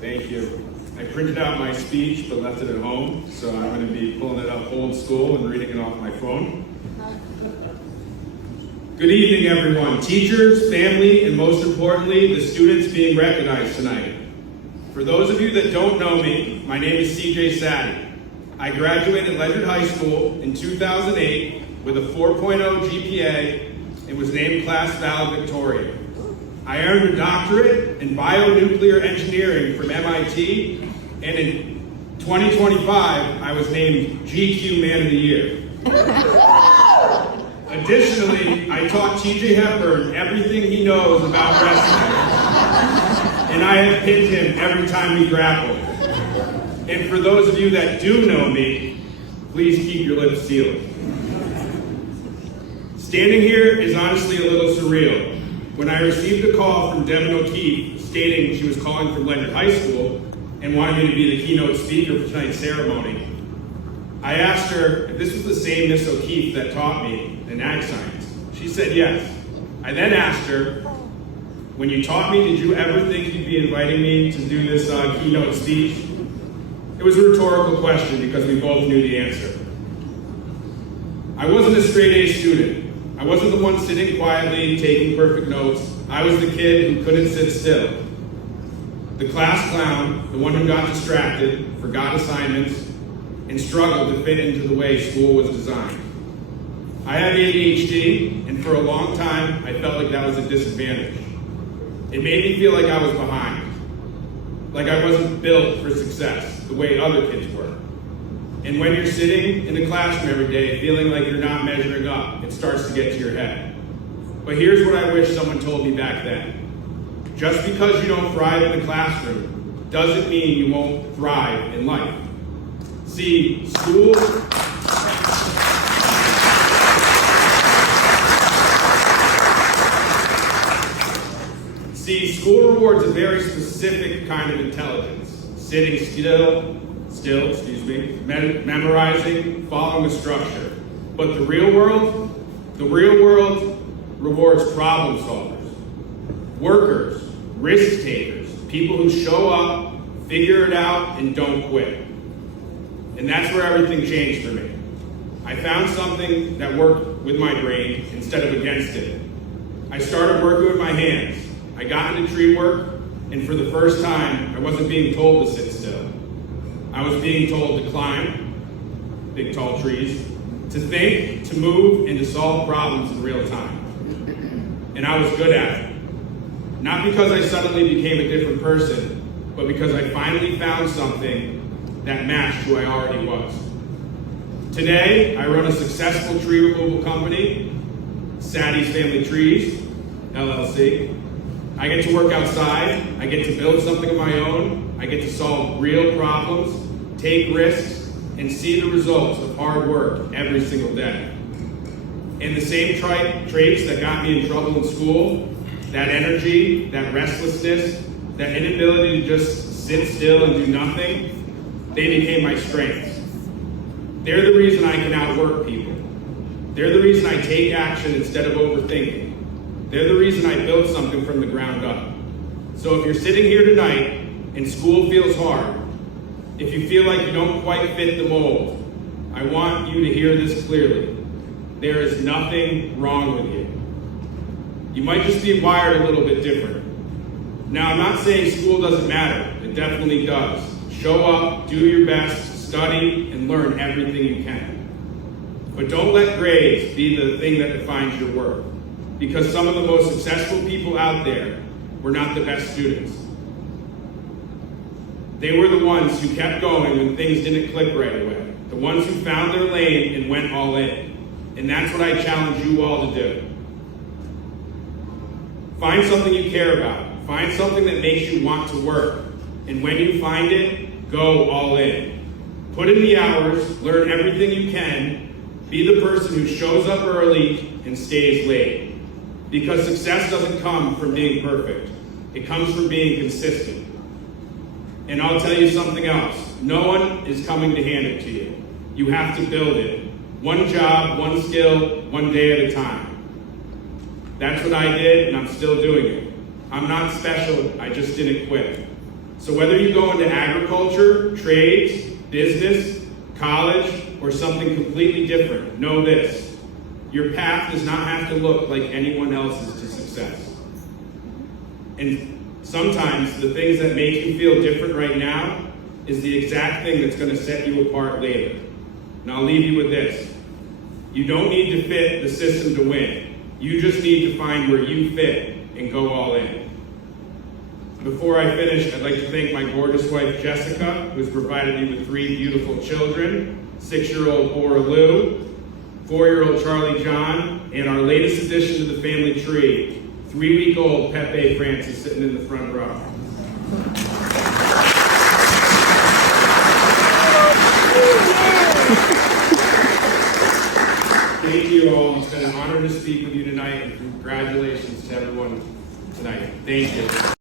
Thank you. I printed out my speech but left it at home, so I'm going to be pulling it up old school and reading it off my phone. Good evening, everyone. Teachers, family, and most importantly, the students being recognized tonight. For those of you that don't know me, my name is CJ Saddy. I graduated Ledyard High School in 2008 with a 4.0 GPA and was named Class Valedictorian. I earned a doctorate in bionuclear engineering from MIT, and in 2025, I was named GQ Man of the Year. Additionally, I taught T.J. Hepburn everything he knows about wrestling, and I have pinned him every time we grappled. And for those of you that do know me, please keep your lips sealed. Standing here is honestly a little surreal. When I received a call from Devin O'Keefe stating she was calling from Ledyard High School and wanted me to be the keynote speaker for tonight's ceremony, I asked her if this was the same Miss O'Keefe that taught me in ag science. She said yes. I then asked her, when you taught me, did you ever think you'd be inviting me to do this keynote speech? It was a rhetorical question because we both knew the answer. I wasn't a straight A student. I wasn't the one sitting quietly taking perfect notes. I was the kid who couldn't sit still. The class clown, the one who got distracted, forgot assignments, and struggled to fit into the way school was designed. I have ADHD, and for a long time, I felt like that was a disadvantage. It made me feel like I was behind, like I wasn't built for success the way other kids were. And when you're sitting in the classroom every day feeling like you're not measuring up, it starts to get to your head. But here's what I wish someone told me back then. Just because you don't thrive in the classroom doesn't mean you won't thrive in life. See, school rewards a very specific kind of intelligence. Sitting still, memorizing, following a structure. But the real world rewards problem solvers, workers, risk takers, people who show up, figure it out, and don't quit. And that's where everything changed for me. I found something that worked with my brain instead of against it. I started working with my hands. I got into tree work, and for the first time, I wasn't being told to sit still. I was being told to climb big tall trees, to think, to move, and to solve problems in real time. And I was good at it. Not because I suddenly became a different person, but because I finally found something that matched who I already was. Today, I run a successful tree removal company, Saddy's Family Trees, LLC. I get to work outside, I get to build something of my own, I get to solve real problems, take risks, and see the results of hard work every single day. And the same traits that got me in trouble in school, that energy, that restlessness, that inability to just sit still and do nothing, they became my strengths. They're the reason I can outwork people. They're the reason I take action instead of overthinking. They're the reason I built something from the ground up. So if you're sitting here tonight and school feels hard, if you feel like you don't quite fit the mold, I want you to hear this clearly. There is nothing wrong with you. You might just be wired a little bit different. Now, I'm not saying school doesn't matter. It definitely does. Show up, do your best, study, and learn everything you can. But don't let grades be the thing that defines your worth, because some of the most successful people out there were not the best students. They were the ones who kept going when things didn't click right away, the ones who found their lane and went all in. And that's what I challenge you all to do. Find something you care about. Find something that makes you want to work. And when you find it, go all in. Put in the hours, learn everything you can, be the person who shows up early and stays late. Because success doesn't come from being perfect. It comes from being consistent. And I'll tell you something else. No one is coming to hand it to you. You have to build it. One job, one skill, one day at a time. That's what I did, and I'm still doing it. I'm not special, I just didn't quit. So whether you go into agriculture, trades, business, college, or something completely different, know this: your path does not have to look like anyone else's to success. And sometimes the things that make you feel different right now is the exact thing that's going to set you apart later. And I'll leave you with this: you don't need to fit the system to win. You just need to find where you fit and go all in. Before I finish, I'd like to thank my gorgeous wife, Jessica, who's provided me with 3 beautiful children, 6-year-old Ora Lou, 4-year-old Charlie John, and our latest addition to the family tree, 3-week-old Pepe Francis, sitting in the front row. Thank you all. It's been an honor to speak with you tonight, and congratulations to everyone tonight. Thank you.